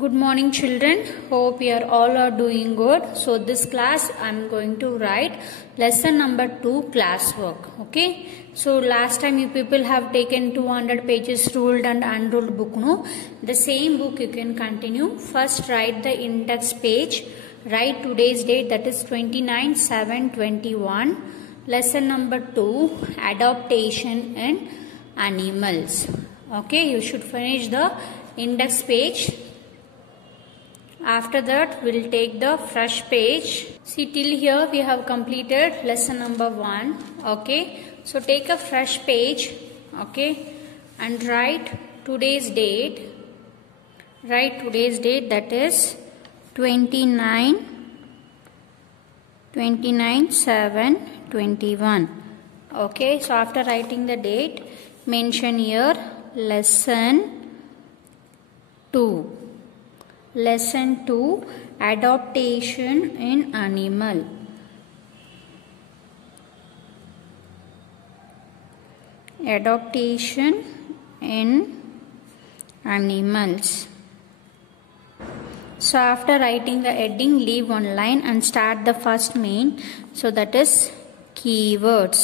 Good morning children. Hope you all are doing good. So this class I am going to write lesson number 2 classwork. Okay. So last time you people have taken 200 pages ruled and unruled book. No? The same book you can continue. First write the index page. Write today's date, that is 29/7/21. Lesson number 2, adaptation in animals. Okay. You should finish the index page. After that, we'll take the fresh page. See, till here we have completed lesson number 1. Okay. So take a fresh page. Okay. And write today's date. Write today's date, that is 29/7/21. Okay. So after writing the date, mention here lesson 2. Lesson 2, adaptation in animal. Adaptation in animals. So after writing the heading, leave one line and start the first main. So that is keywords.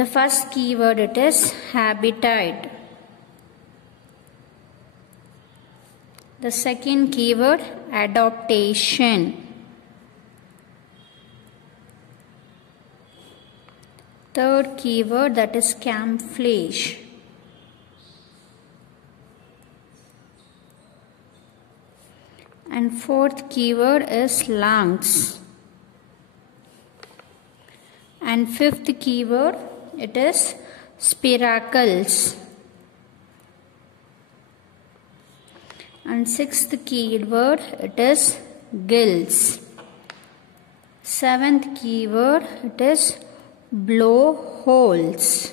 The first keyword, it is habitat. The second keyword, adaptation. Third keyword, that is camouflage. And fourth keyword is lungs. And fifth keyword, it is spiracles. And sixth keyword, it is gills. Seventh keyword, it is blowholes.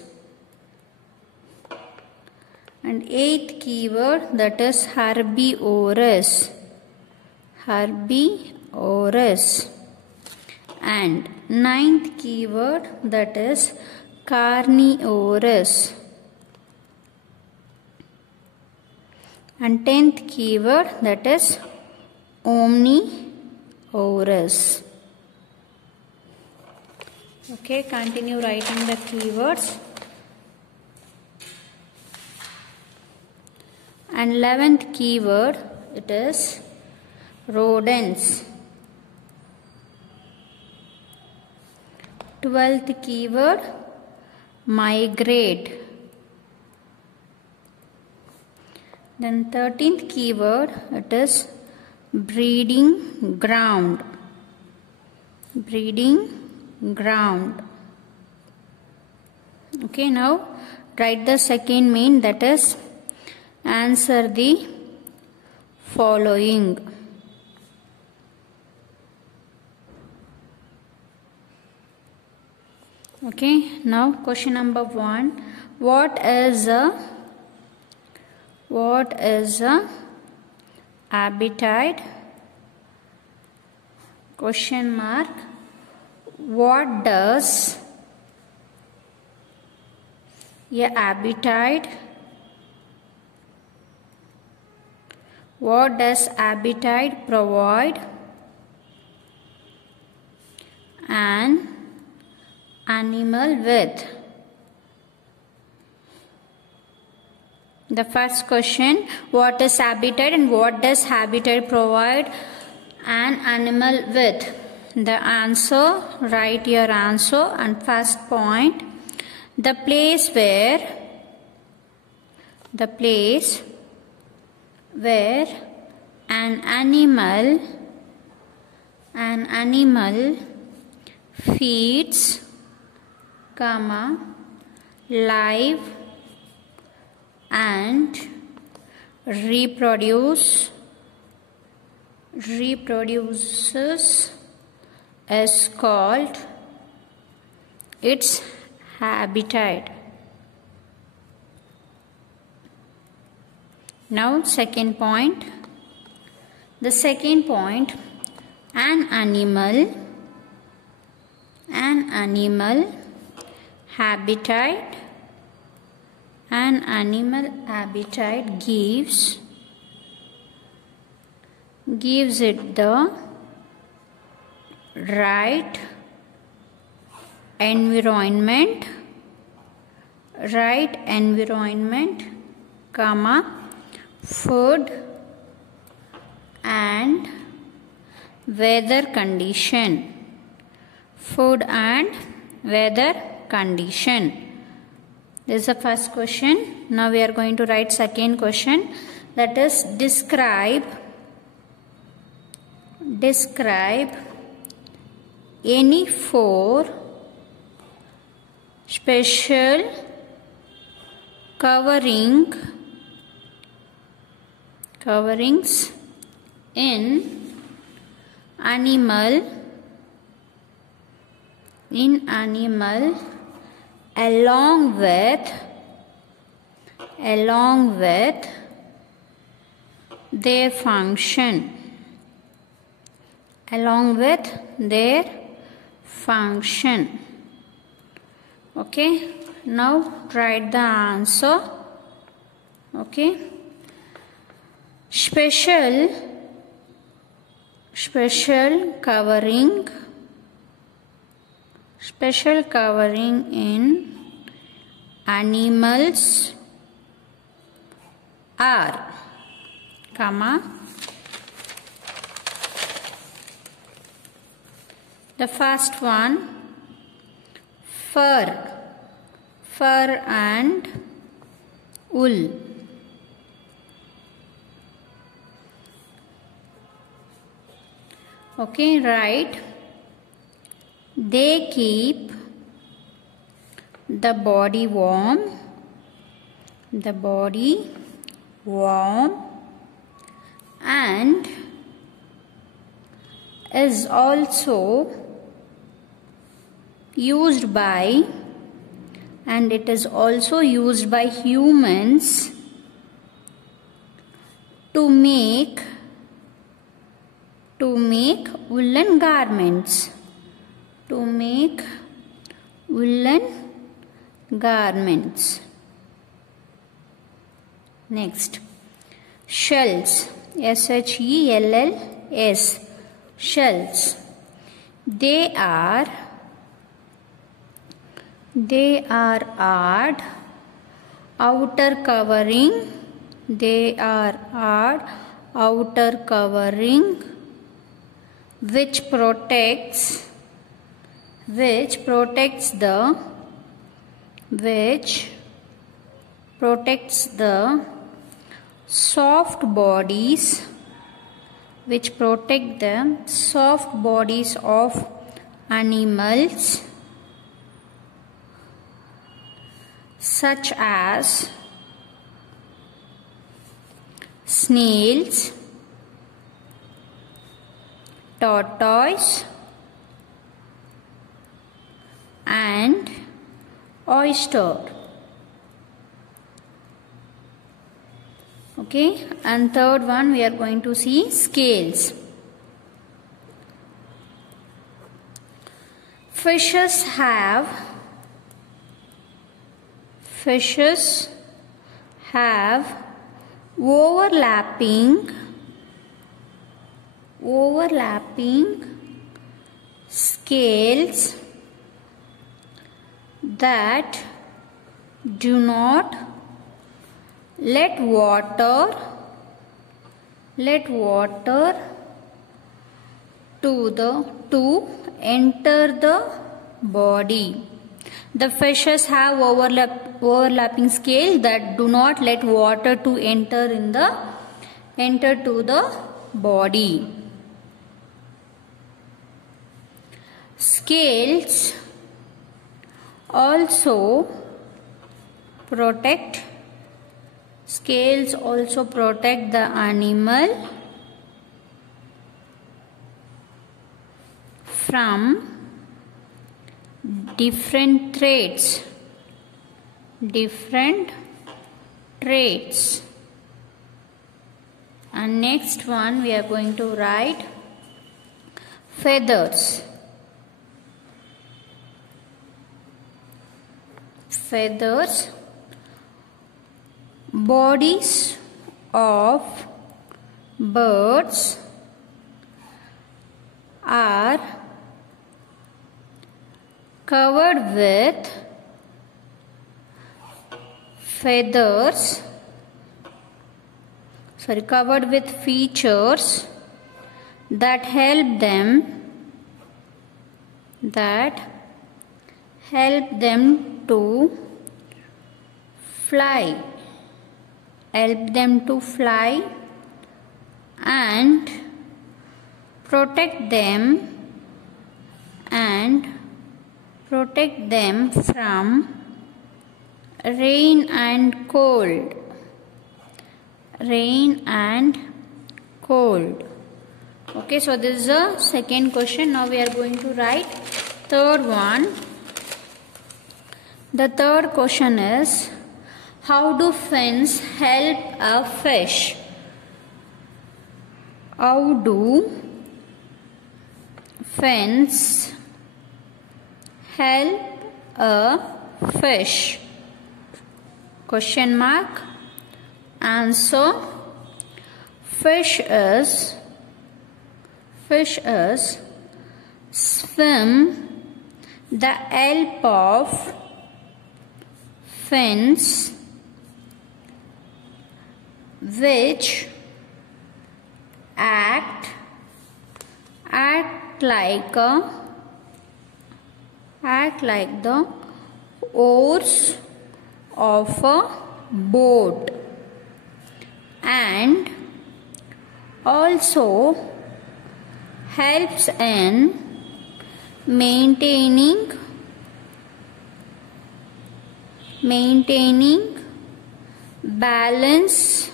And eighth keyword, that is herbivorous. Herbivorous. And ninth keyword, that is carnivorous. And 10th keyword, that is omnivorous. Okay, continue writing the keywords. And 11th keyword, it is rodents. 12th keyword, migrate. Then 13th keyword, it is breeding ground. Breeding ground. Okay, now write the second main, that is answer the following. Okay, now question number 1. What is a habitat? Question mark. What does a habitat? What does habitat provide an animal with? The first question, what is habitat and what does habitat provide an animal with? The answer, write your answer. And first point, the place where an animal feeds, live and reproduces is called its habitat. Now second point. The second point, an animal habitat An animal habitat gives it the right environment, comma, food and weather condition. Food and weather condition. This is the first question. Now we are going to write second question. That is describe any four special coverings in animal along with their function. Okay, now write the answer. Okay, special covering in animals are, comma, the first one, fur and wool. Okay, right. They keep the body warm and is also used by humans to make woolen garments. Next, shells, SHELLS, shells. They are outer covering which protects the soft bodies of animals such as snails, tortoise and oyster. Okay, and third one we are going to see scales. Fishes have overlapping scales that do not let water to enter the body. The fishes have overlapping scale that do not let water to enter to the body. Scales also protect the animal from different threats. And next one we are going to write feathers. bodies of birds are covered with feathers, covered with features that help them to fly, and protect them from rain and cold. Okay, so this is the second question. Now we are going to write third one. The third question is, how do fins help a fish? How do fins help a fish? Question mark. Answer. Fish is swim the help of fins, which act like the oars of a boat, and also helps in maintaining balance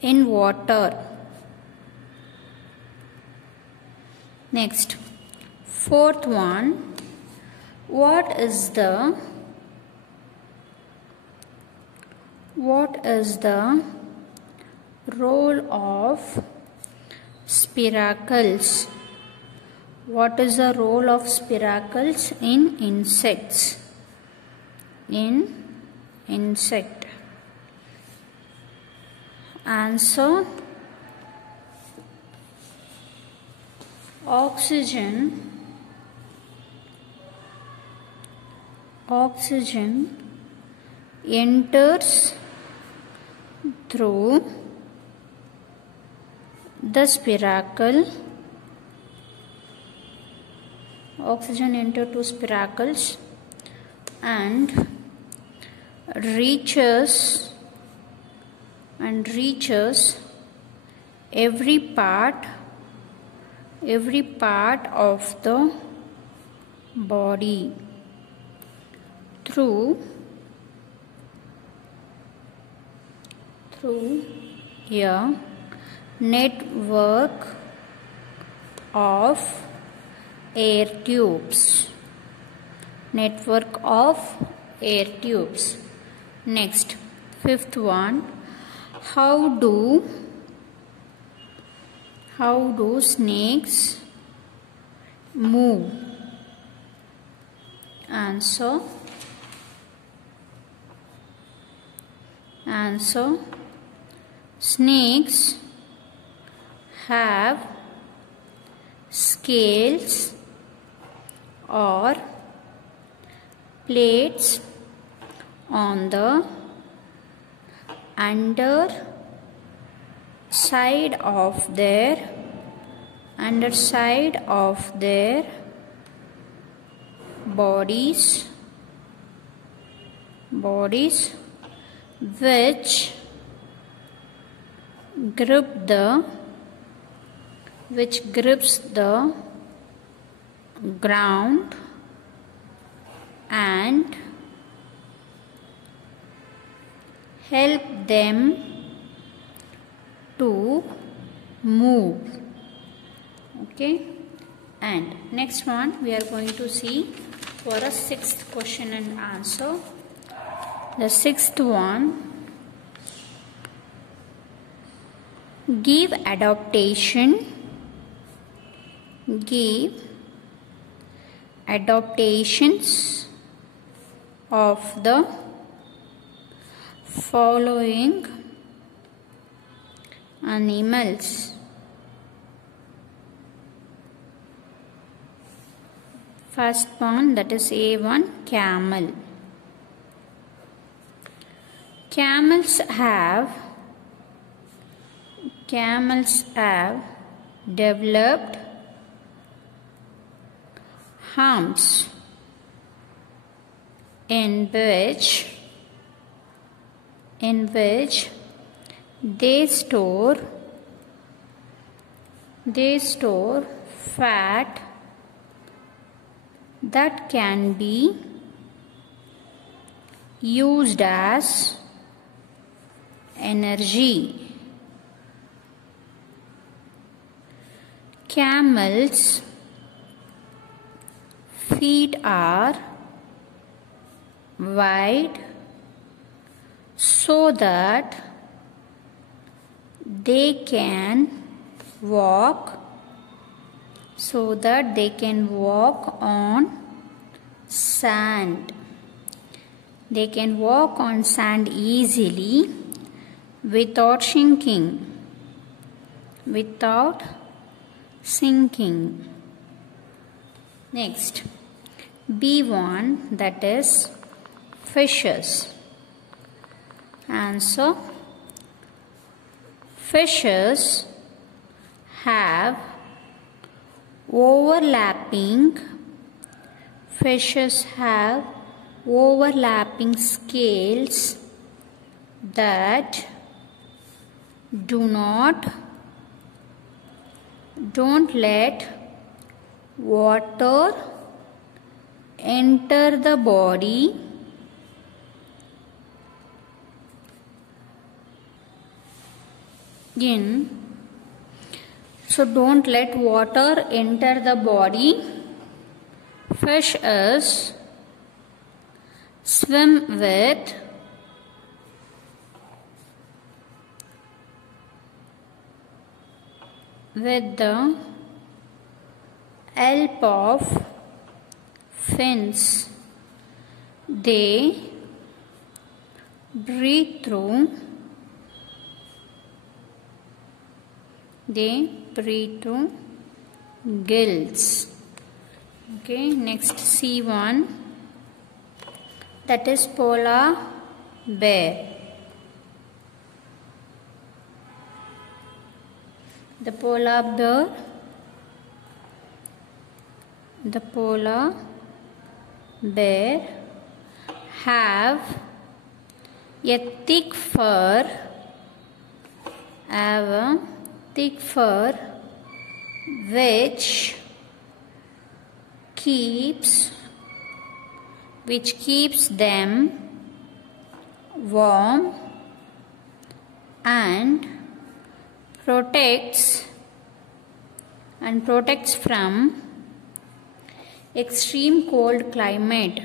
in water. Next, fourth one. What is the role of spiracles? What is the role of spiracles in insects? Answer. Oxygen enters through the spiracle. Oxygen enters through spiracles and reaches every part of the body through a network of air tubes. Next, fifth one. How do snakes move? Answer. Snakes have scales or plates on the underside of their bodies, which grips the ground and help them to move. Okay, and next one we are going to see for a sixth question and answer. The sixth one. Give adaptation give adaptations of the following animals. First one, that is A1, camel. Camels have developed humps in which they store fat that can be used as energy. Camels' feet are wide so that they can walk on sand. They can walk on sand easily without sinking. Next, B1, that is fishes. Answer: fishes have overlapping scales that don't let water enter the body don't let water enter the body. Fishes swim with the help of fins. They breathe through gills. Okay, next C1, that is polar bear. The polar bear have a thick fur which keeps them warm and protects from extreme cold climate.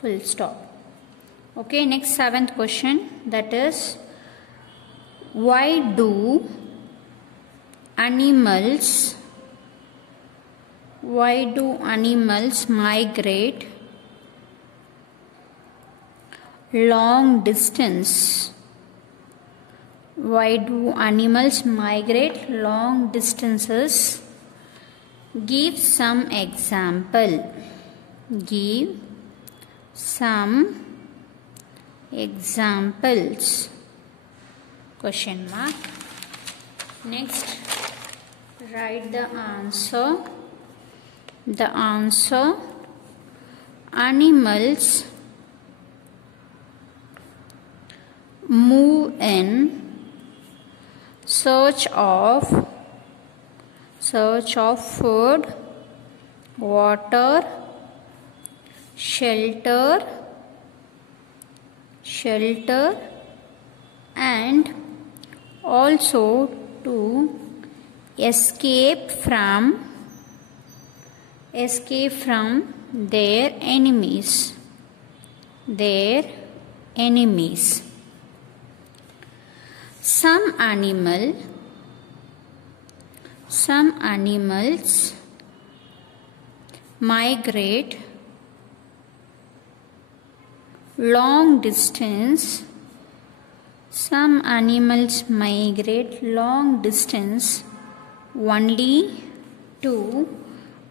Full stop. Okay, next 7th question, that is, why do animals migrate long distance? Why do animals migrate long distances? Give some example. Give some examples. Question mark. Next, write the answer. The answer: animals move in search of food, water, shelter, and also to escape from their enemies. enemies. Some animals migrate long distance. Some animals migrate long distance only to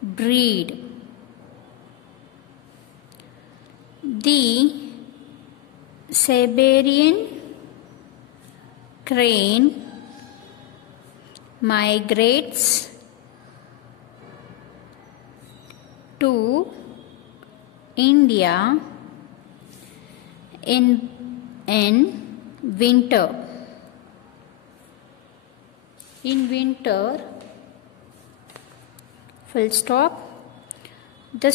breed. The Siberian crane migrates to India in winter. In winter, full stop. The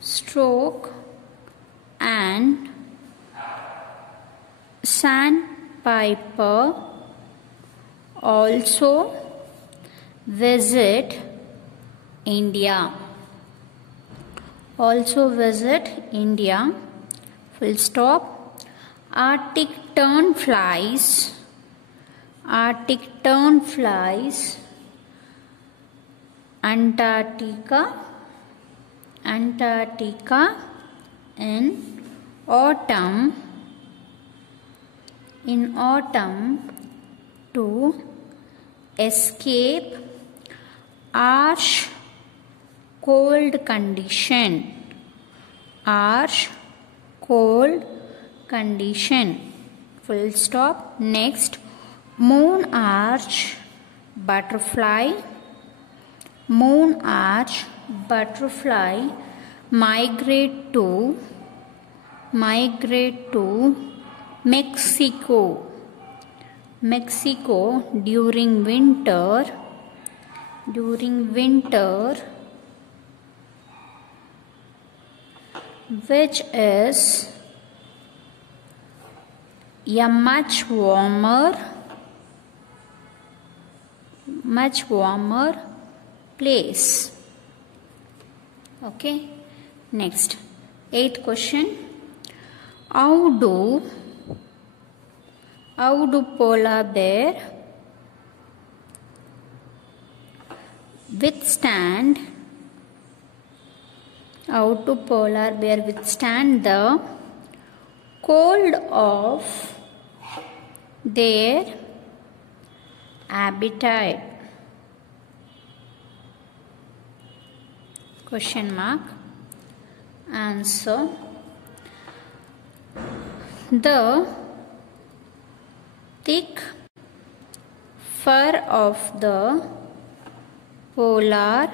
stroke and sandpiper also visit India. Full stop. Arctic ternflies Antarctica in autumn to escape harsh cold condition. Full stop. Next, moon arch butterfly migrate to Mexico during winter, which is a much warmer place. Okay. Next, 8th question. How do polar bear withstand the cold of their habitat? Question mark. Answer. The thick fur of the polar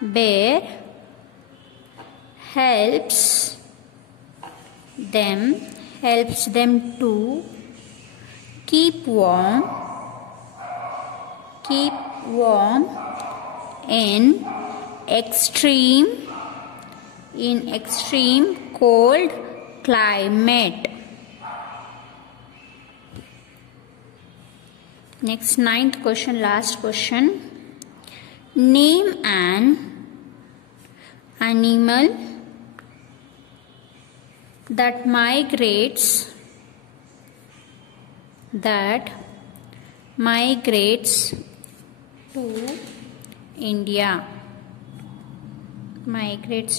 bear helps them to keep warm in extreme cold climate. Next, 9th question, last question. Name an animal that migrates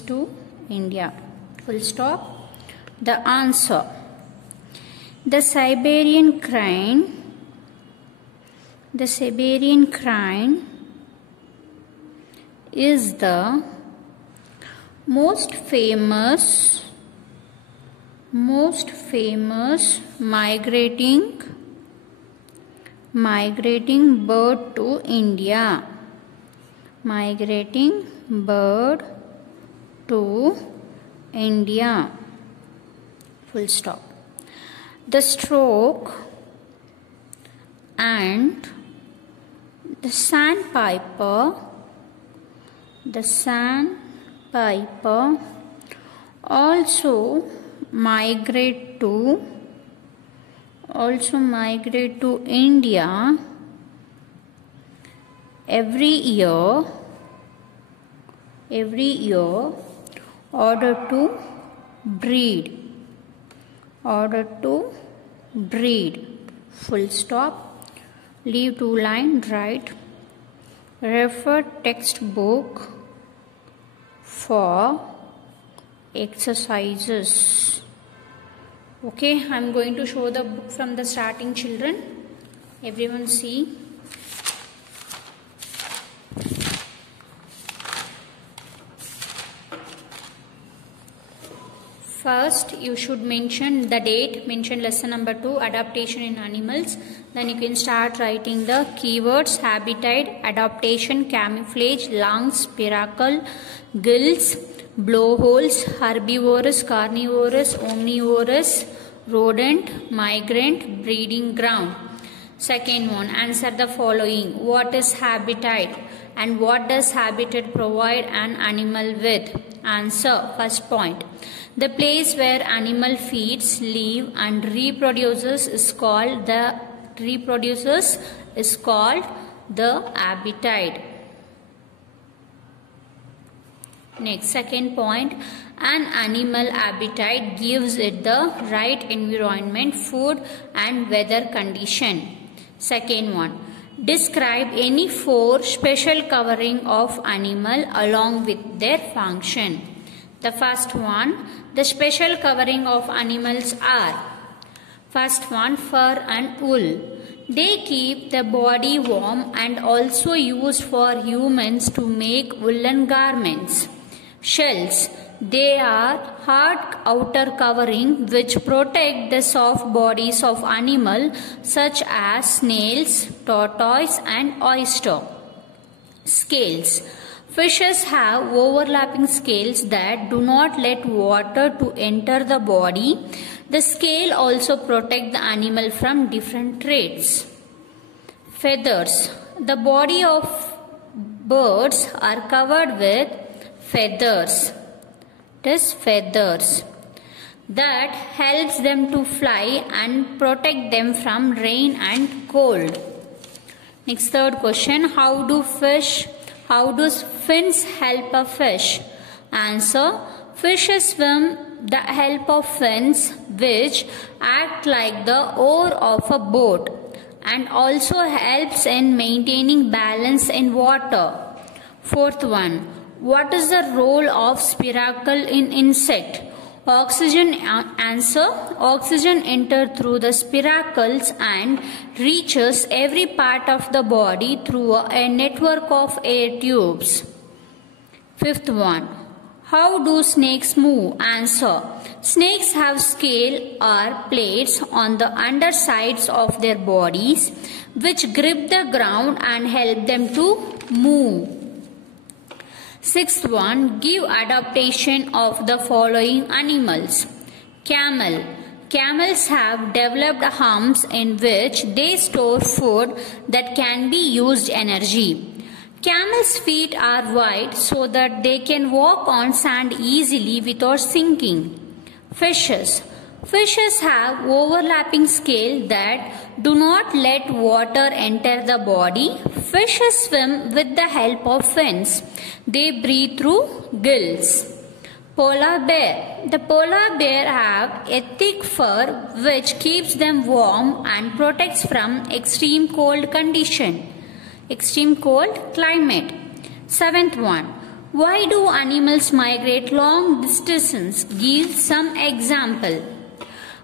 to India. Full stop. The answer. The Siberian crane is the most famous migrating bird to India. Full stop. The stork and the sandpiper also migrate to India every year order to breed, order to breed, full stop. Leave 2 lines, write refer textbook for exercises. Okay, I'm going to show the book from the starting, children. Everyone see. First, you should mention the date, mention lesson number 2, adaptation in animals. Then you can start writing the keywords: habitat, adaptation, camouflage, lungs, spiracle, gills, blowholes, herbivorous, carnivorous, omnivorous, rodent, migrant, breeding ground. Second one, answer the following. What is habitat and what does habitat provide an animal with? Answer. First point. The place where animal feeds, live and reproduces is called the habitat. Next, second point, an animal habitat gives it the right environment, food and weather condition. Second one, describe any 4 special covering of animal along with their function. The first one, the special covering of animals are: first one, fur and wool. They keep the body warm and also used for humans to make woolen garments. Shells, they are hard outer covering which protect the soft bodies of animal such as snails, tortoise and oyster. Scales, fishes have overlapping scales that do not let water to enter the body. The scale also protect the animal from different threats. Feathers, the body of birds are covered with feathers. It is feathers that helps them to fly and protect them from rain and cold. Next, third question, how do fins help a fish? Answer, fishes swim the help of fins which act like the oar of a boat and also helps in maintaining balance in water. Fourth one, what is the role of spiracle in insect? Oxygen. Answer, oxygen enters through the spiracles and reaches every part of the body through a network of air tubes. Fifth one, how do snakes move? Answer, snakes have scales or plates on the undersides of their bodies which grip the ground and help them to move. Sixth one, give adaptation of the following animals. Camel. Camels have developed humps in which they store food that can be used energy. Camels' feet are wide so that they can walk on sand easily without sinking. Fishes. Fishes have overlapping scales that do not let water enter the body. Fishes swim with the help of fins. They breathe through gills. Polar bear. The polar bear have a thick fur which keeps them warm and protects from extreme cold climate. Seventh one, why do animals migrate long distances? Give some example.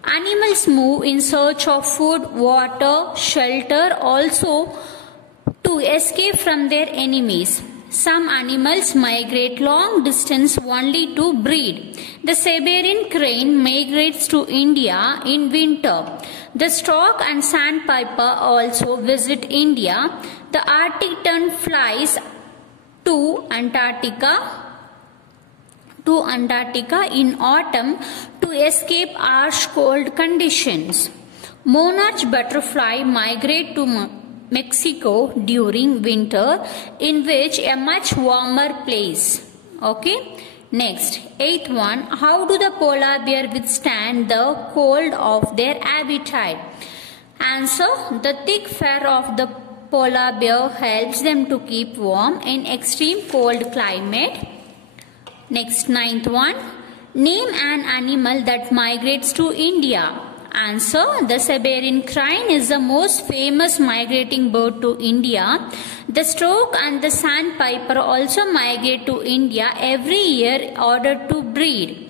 Animals move in search of food, water, shelter, also to escape from their enemies. Some animals migrate long distance only to breed. The Siberian crane migrates to India in winter. The stork and sandpiper also visit India. The Arctic tern flies to Antarctica in autumn to escape harsh cold conditions. Monarch butterfly migrate to Mexico during winter, in which a much warmer place. Okay. Next, eighth one, how do the polar bear withstand the cold of their habitat? Answer, the thick fur of the polar bear helps them to keep warm in extreme cold climate. Next, ninth one. Name an animal that migrates to India. Answer. The Siberian crane is the most famous migrating bird to India. The stork and the sandpiper also migrate to India every year in order to breed.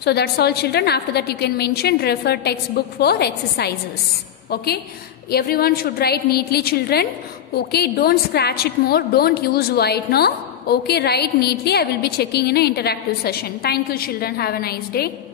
So that's all, children. After that you can mention refer textbook for exercises. Okay. Everyone should write neatly, children. Okay. Don't scratch it more. Don't use white now. Okay. Write neatly. I will be checking in an interactive session. Thank you, children. Have a nice day.